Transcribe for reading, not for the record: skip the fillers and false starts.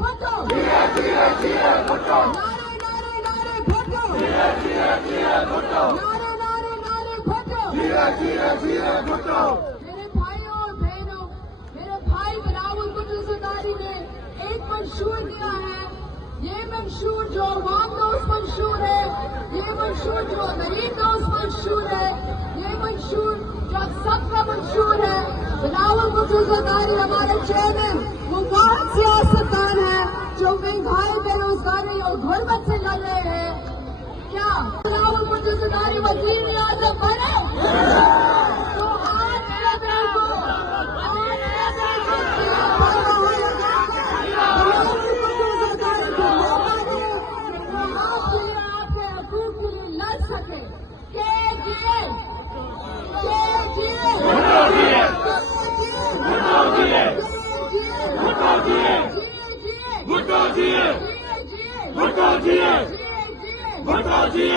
بھٹو میرے بھائیوں اور بہنوں، میرے بھائی بلاول بھٹو زرداری نے ایک منشور دیا ہے. یہ منشور جو عوام دوست منشور ہے، یہ منشور جو غریب دوست منشور ہے، یہ منشور جو سب کا منشور ہے. بلاول بھٹو زرداری ہمارے چیئرمین وہ واحد سیاستدان ہے جو مہنگائی، بے روزگاری اور غربت سے لڑ رہے ہیں. کیا بلاول بھٹو زرداری وزیر اعظم بنے؟ تو آج صدر کو بلاول بھٹو زرداری کو موقع دیں کہ وہ آپ کے لیے، آپ کے حقوق کے لیے لڑ سکے. بھٹو جی